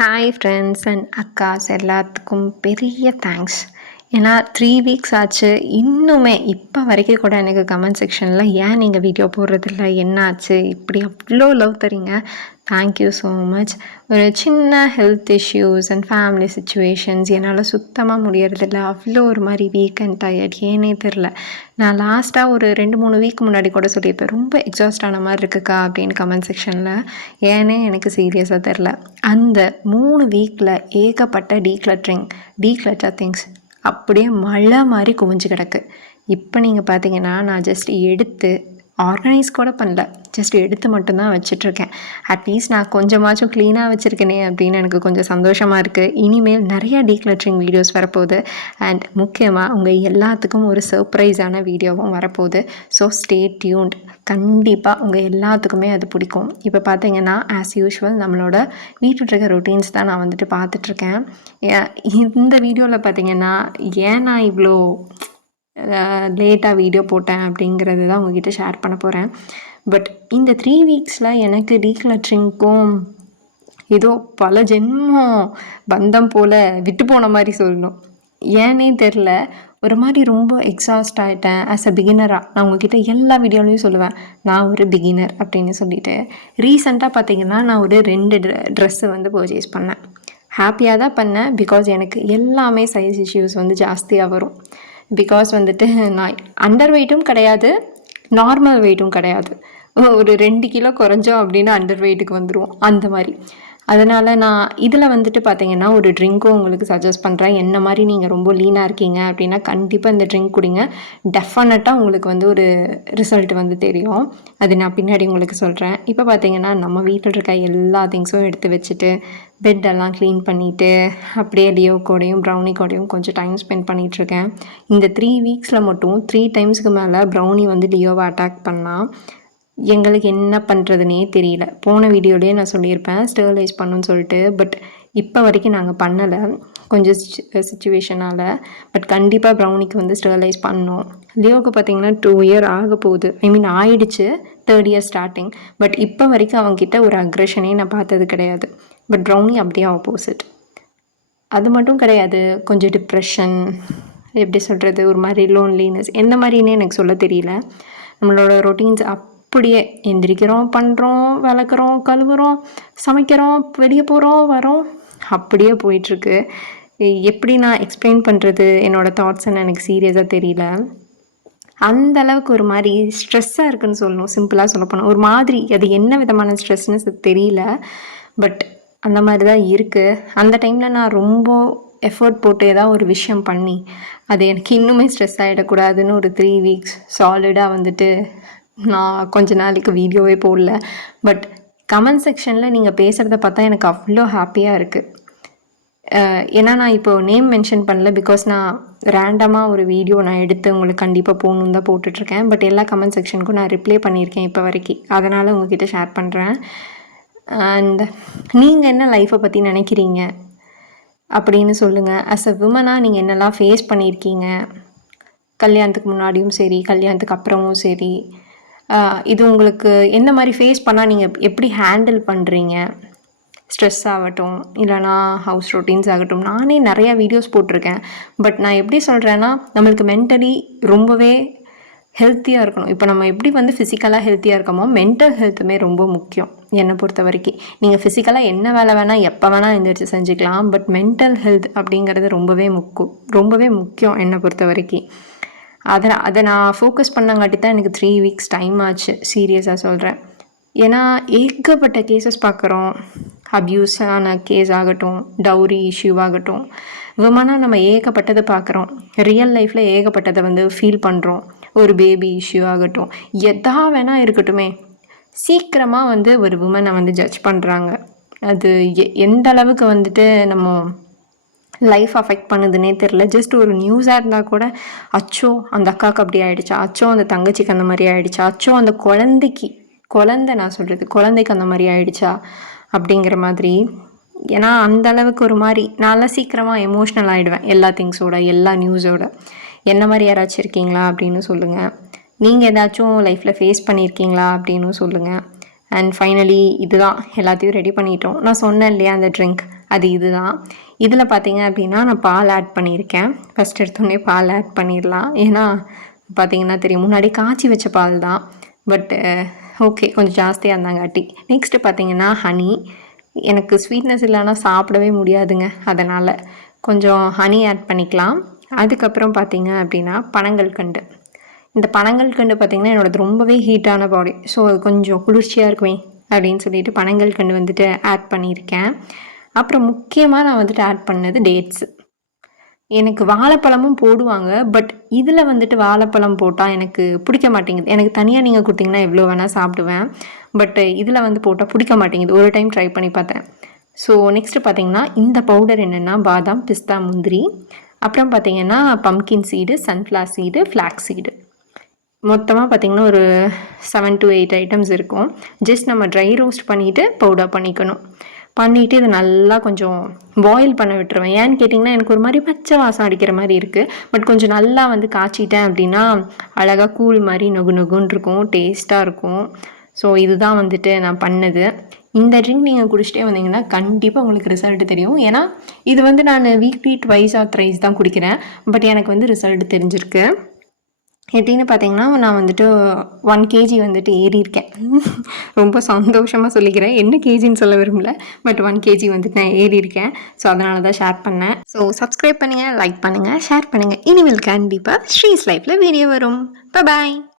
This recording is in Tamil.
ஹாய் ஃப்ரெண்ட்ஸ் அண்ட் அக்காஸ் எல்லாத்துக்கும் பெரிய தேங்க்ஸ். ஏன்னா 3 வீக்ஸ் ஆச்சு. இன்னுமே இப்போ வரைக்கும் கூட எனக்கு கமெண்ட் செக்ஷனில் ஏன் நீங்கள் வீடியோ போடுறதில்ல, என்ன ஆச்சு, இப்படி அவ்வளோ லவ் தரீங்க. Thank you so much. ஒரு சின்ன health issues and family situations என்னால் சுத்தமாக முடியறதில்ல. அவ்வளோ ஒரு மாதிரி வீக் அண்ட் டயர்ட், ஏனே தெரில. நான் லாஸ்ட்டாக ஒரு 2-3 வீக் முன்னாடி கூட சொல்லியிருப்பேன், ரொம்ப எக்ஸாஸ்ட் ஆன மாதிரி இருக்குக்கா அப்படின்னு கமெண்ட் செக்ஷனில். ஏன்னே எனக்கு சீரியஸாக தெரில. அந்த 3 வீக்கில் ஏகப்பட்ட டீக்ளட்டர் திங்ஸ் அப்படியே மழை மாதிரி குவிஞ்சு கிடக்கு. இப்போ நீங்கள் பார்த்தீங்கன்னா நான் ஜஸ்ட் எடுத்து ஆர்கனைஸ் கூட பண்ணல, ஜஸ்ட் எடுத்து மட்டும்தான் வச்சிட்ருக்கேன். அட்லீஸ்ட் நான் கொஞ்சமாச்சும் க்ளீனாக வச்சுருக்கேனே அப்படின்னு எனக்கு கொஞ்சம் சந்தோஷமாக இருக்குது. இனிமேல் நிறையா டீக்ளட்டரிங் வீடியோஸ் வரப்போகுது. அண்ட் முக்கியமாக உங்கள் எல்லாத்துக்கும் ஒரு சர்ப்ரைஸான வீடியோவும் வரப்போகுது. So stay tuned. கண்டிப்பாக உங்கள் எல்லாத்துக்குமே அது பிடிக்கும். இப்போ பார்த்தீங்கன்னா ஆஸ் யூஷுவல் நம்மளோட வீட்டில் இருக்க ரொட்டீன்ஸ் தான் நான் வந்துட்டு பார்த்துட்ருக்கேன். இந்த வீடியோவில் பார்த்தீங்கன்னா ஏன் நான் இவ்வளோ லேட்டாக வீடியோ போட்டேன் அப்படிங்கிறது தான் உங்ககிட்ட ஷேர் பண்ண போகிறேன். பட் இந்த 3 வீக்ஸில் எனக்கு டீக்ளட்டரிங்க்கும் ஏதோ பல ஜென்மம் பந்தம் போல் விட்டு போன மாதிரி சொல்லணும். ஏன்னே தெரில, ஒரு மாதிரி ரொம்ப எக்ஸாஸ்ட் ஆகிட்டேன். ஆஸ் அ பிகினராக நான் உங்ககிட்ட எல்லா வீடியோலையும் சொல்லுவேன் நான் ஒரு பிகினர் அப்படின்னு சொல்லிட்டு. ரீசெண்டாக பார்த்தீங்கன்னா நான் ஒரு 2 ட்ரெஸ்ஸு வந்து பர்ச்சேஸ் பண்ணேன். ஹாப்பியாக தான் பண்ணேன். பிகாஸ் எனக்கு எல்லாமே சைஸ் இஷ்யூஸ் வந்து ஜாஸ்தியாக வரும். பிகாஸ் வந்துட்டு நான் அண்டர் வெயிட்டும் கிடையாது, நார்மல் வெயிட்டும் கிடையாது. ஒரு 2 கிலோ குறைஞ்சோம் அப்படின்னா அண்டர் வெயிட்டுக்கு வந்துடுவோம், அந்த மாதிரி. அதனால் நான் இதில் வந்துட்டு பார்த்தீங்கன்னா ஒரு ட்ரிங்க்கும் உங்களுக்கு சஜஸ்ட் பண்ணுறேன். என்ன மாதிரி நீங்கள் ரொம்ப லீனாக இருக்கீங்க அப்படின்னா கண்டிப்பாக இந்த ட்ரிங்க் குடிங்க. டெஃபினட்டாக உங்களுக்கு வந்து ஒரு ரிசல்ட் வந்து தெரியும். அது நான் பின்னாடி உங்களுக்கு சொல்கிறேன். இப்போ பார்த்தீங்கன்னா நம்ம வீட்டில் இருக்க எல்லா திங்ஸும் எடுத்து வச்சுட்டு பெட்டெல்லாம் க்ளீன் பண்ணிவிட்டு அப்படியே லியோ கூடையும் ப்ரௌனி கூடையும் கொஞ்சம் டைம் ஸ்பெண்ட் பண்ணிகிட்ருக்கேன். இந்த 3 வீக்ஸில் மட்டும் 3 டைம்ஸ்க்கு மேலே ப்ரௌனி வந்து லியோவை அட்டாக் பண்ணால் எங்களுக்கு என்ன பண்ணுறதுனே தெரியல. போன வீடியோலேயே நான் சொல்லியிருப்பேன் ஸ்டெர்லைஸ் பண்ணுன்னு சொல்லிட்டு. பட் இப்போ வரைக்கும் நாங்கள் பண்ணலை, கொஞ்சம் சிச்சுவேஷனால். பட் கண்டிப்பாக ப்ரௌனிக்கு வந்து ஸ்டெர்லைஸ் பண்ணோம். லியோவுக்கு பார்த்திங்கன்னா 2 இயர் ஆக போகுது. ஆயிடுச்சு, 3rd இயர் ஸ்டார்டிங். பட் இப்போ வரைக்கும் அவங்ககிட்ட ஒரு அக்ரெஷனே நான் பார்த்தது கிடையாது. பட் ப்ரௌனி அப்படியே ஆப்போசிட். அது மட்டும் கிடையாது, கொஞ்சம் டிப்ரெஷன், எப்படி சொல்கிறது, ஒரு மாதிரி லோன்லினஸ், எந்த மாதிரின்னே எனக்கு சொல்ல தெரியல. நம்மளோட ரொட்டீன்ஸ் அப்படியே எந்திரிக்கிறோம், பண்ணுறோம், விளக்குறோம், கழுவுறோம், சமைக்கிறோம், வெளியே போகிறோம், வரோம், அப்படியே போயிட்டுருக்கு. எப்படி நான் எக்ஸ்பிளைன் பண்ணுறது என்னோடய தாட்ஸ்ன்னு எனக்கு சீரியஸாக தெரியல. அந்த அளவுக்கு ஒரு மாதிரி ஸ்ட்ரெஸ்ஸாக இருக்குதுன்னு சொல்லணும். சிம்பிளாக சொல்லப்போனால் ஒரு மாதிரி, அது என்ன விதமான ஸ்ட்ரெஸ்ன்னு தெரியல. பட் அந்த மாதிரி தான் இருக்குது. அந்த டைமில் நான் ரொம்ப எஃபர்ட் போட்டு ஏதாவது ஒரு விஷயம் பண்ணி அது எனக்கு இன்னுமே ஸ்ட்ரெஸ் ஆகிடக்கூடாதுன்னு ஒரு 3 வீக்ஸ் சாலிடாக வந்துட்டு நான் கொஞ்ச நாளைக்கு வீடியோவே போடல. பட் கமெண்ட் செக்ஷனில் நீங்கள் பேசுகிறத பார்த்தா எனக்கு அவ்வளோ ஹாப்பியாக இருக்குது. ஏன்னா நான் இப்போது நேம் மென்ஷன் பண்ணல, பிகாஸ் நான் ரேண்டமாக ஒரு வீடியோ நான் எடுத்து உங்களுக்கு கண்டிப்பாக போகணுன்னு தான் போட்டுட்ருக்கேன். பட் எல்லா கமெண்ட் செக்ஷனுக்கும் நான் ரிப்ளை பண்ணியிருக்கேன் இப்போ வரைக்கும். அதனால் உங்ககிட்ட ஷேர் பண்ணுறேன். அண்ட் நீங்கள் என்ன லைஃப்பை பற்றி நினைக்கிறீங்க அப்படின்னு சொல்லுங்கள். ஆஸ் அ விமனாக நீங்கள் என்னெல்லாம் ஃபேஸ் பண்ணியிருக்கீங்க, கல்யாணத்துக்கு முன்னாடியும் சரி, கல்யாணத்துக்கு அப்புறமும் சரி. இது உங்களுக்கு என்ன மாதிரி ஃபேஸ் பண்ணால் நீங்கள் எப்படி ஹேண்டில் பண்ணுறீங்க? ஸ்ட்ரெஸ் ஆகட்டும், இல்லைனா ஹவுஸ் ரொட்டீன்ஸ் ஆகட்டும். நானே நிறையா வீடியோஸ் போட்டிருக்கேன். பட் நான் எப்படி சொல்கிறேன்னா, நம்மளுக்கு மென்டலி ரொம்பவே ஹெல்த்தியாக இருக்கணும். இப்போ நம்ம எப்படி வந்து ஃபிசிக்கலாக ஹெல்த்தியாக இருக்கோமோ மென்டல் ஹெல்த்துமே ரொம்ப முக்கியம் என்னை பொறுத்த வரைக்கும். நீங்கள் ஃபிசிக்கலாக என்ன வேலை வேணால் எப்போ வேணால் எழுந்திரிச்சு செஞ்சுக்கலாம். பட் மென்டல் ஹெல்த் அப்படிங்கிறது ரொம்பவே முக்கியம் என்னை பொறுத்த வரைக்கும். அதை நான் ஃபோக்கஸ் பண்ணங்காட்டி தான் எனக்கு 3 வீக்ஸ் டைம் ஆச்சு, சீரியஸாக சொல்கிறேன். ஏன்னா ஏகப்பட்ட கேசஸ் பார்க்குறோம். அப்யூஸான கேஸ் ஆகட்டும், டவுரி இஷ்யூ ஆகட்டும், விமனாக நம்ம ஏகப்பட்டதை பார்க்குறோம். ரியல் லைஃப்பில் ஏகப்பட்டதை வந்து ஃபீல் பண்ணுறோம். ஒரு பேபி இஷ்யூ ஆகட்டும், எதா வேணால் இருக்கட்டுமே, சீக்கிரமாக வந்து ஒரு விமனை வந்து ஜட்ஜ் பண்ணுறாங்க. அது எந்த அளவுக்கு வந்துட்டு நம்ம லைஃப் அஃபெக்ட் பண்ணுதுன்னே தெரில. ஜஸ்ட் ஒரு நியூஸாக இருந்தால் கூட அச்சோ அந்த அக்காவுக்கு அப்படி ஆகிடுச்சா, அச்சோ அந்த தங்கச்சிக்கு அந்த மாதிரி ஆகிடுச்சா, அச்சோ அந்த குழந்தைக்கு அந்த மாதிரி ஆகிடுச்சா அப்படிங்கிற மாதிரி. ஏன்னா அந்த அளவுக்கு ஒரு மாதிரி நான்லாம் சீக்கிரமாக எமோஷ்னல் ஆகிடுவேன் எல்லா திங்ஸோட, எல்லா நியூஸோட. என்ன மாதிரி யாராச்சும் இருக்கீங்களா அப்படின்னு சொல்லுங்கள். நீங்கள் ஏதாச்சும் லைஃப்பில் ஃபேஸ் பண்ணியிருக்கீங்களா அப்படின்னு சொல்லுங்கள். அண்ட் ஃபைனலி இதுதான், எல்லாத்தையும் ரெடி பண்ணிட்டோம். நான் சொன்னேன் இல்லையா அந்த ட்ரிங்க், அது இதுதான். இதில் பார்த்தீங்க அப்படின்னா நான் பால் ஆட் பண்ணியிருக்கேன். ஃபஸ்ட் எடுத்தோடனே பால் ஆட் பண்ணிடலாம். ஏன்னா பார்த்தீங்கன்னா தெரியும், முன்னாடி காய்ச்சி வச்ச பால் தான். பட்டு ஓகே, கொஞ்சம் ஜாஸ்தியாக இருந்தாங்காட்டி. நெக்ஸ்ட்டு பார்த்தீங்கன்னா ஹனி. எனக்கு ஸ்வீட்னஸ் இல்லைன்னா சாப்பிடவே முடியாதுங்க. அதனால் கொஞ்சம் ஹனி ஆட் பண்ணிக்கலாம். அதுக்கப்புறம் பார்த்தீங்க அப்படின்னா பனங்கல்கண்டு. இந்த பனங்கல்கண்டு பார்த்திங்கன்னா என்னோடது ரொம்பவே ஹீட்டான பாடி. ஸோ அது கொஞ்சம் குளிர்ச்சியாக இருக்குமே அப்படின்னு சொல்லிட்டு பனங்கல்கண்டு வந்துட்டு ஆட் பண்ணியிருக்கேன். அப்புறம் முக்கியமாக நான் வந்துட்டு ஆட் பண்ணது டேட்ஸு. எனக்கு வாழைப்பழமும் போடுவாங்க. பட் இதில் வந்துட்டு வாழைப்பழம் போட்டால் எனக்கு பிடிக்க மாட்டேங்குது. எனக்கு தனியாக நீங்கள் கொடுத்தீங்கன்னா எவ்வளோ வேணால் சாப்பிடுவேன். பட் இதில் வந்து போட்டால் பிடிக்க மாட்டேங்குது. ஒரு டைம் ட்ரை பண்ணி பார்த்தேன். ஸோ நெக்ஸ்ட்டு பார்த்தீங்கன்னா இந்த பவுடர் என்னென்னா பாதாம், பிஸ்தா, முந்திரி, அப்புறம் பார்த்தீங்கன்னா pumpkin seed, sunflower seed, flax seed. மொத்தமாக பார்த்திங்கன்னா ஒரு 7 to 8 ஐட்டம்ஸ் இருக்கும். ஜஸ்ட் நம்ம ட்ரை ரோஸ்ட் பண்ணிவிட்டு பவுடர் பண்ணிக்கணும். பண்ணிவிட்டு இதை நல்லா கொஞ்சம் பாயில் பண்ண விட்டுருவேன். ஏன்னு கேட்டிங்கன்னா எனக்கு ஒரு மாதிரி பச்சை வாசம் அடிக்கிற மாதிரி இருக்குது. பட் கொஞ்சம் நல்லா வந்து காய்ச்சிட்டேன் அப்படின்னா அழகாக கூழ் மாதிரி நொகு நொகுன்னு இருக்கும், டேஸ்ட்டாக இருக்கும். ஸோ இதுதான் வந்துட்டு நான் பண்ணது. இந்த ட்ரிங்க் நீங்கள் குடிச்சிட்டே வந்தீங்கன்னா கண்டிப்பாக உங்களுக்கு ரிசல்ட் தெரியும். ஏன்னா இது வந்து நான் வீக்லி 2 or 3 தான் குடிக்கிறேன். பட் எனக்கு வந்து ரிசல்ட் தெரிஞ்சிருக்கு. எப்படின்னு பார்த்தீங்கன்னா நான் வந்துட்டு 1 kg வந்துட்டு ஏறியிருக்கேன். ரொம்ப சந்தோஷமாக சொல்லிக்கிறேன். என்ன கேஜின்னு சொல்ல விரும்பல. பட் 1 kg வந்துட்டு நான் ஏறியிருக்கேன். ஸோ அதனால தான் ஷேர் பண்ணேன். ஸோ சப்ஸ்கிரைப் பண்ணுங்கள், லைக் பண்ணுங்கள், ஷேர் பண்ணுங்கள். இனிமேல் கண்டிப்பாக ஸ்ரீஸ் லைஃப்பில் வீடியோ வரும். பாய்.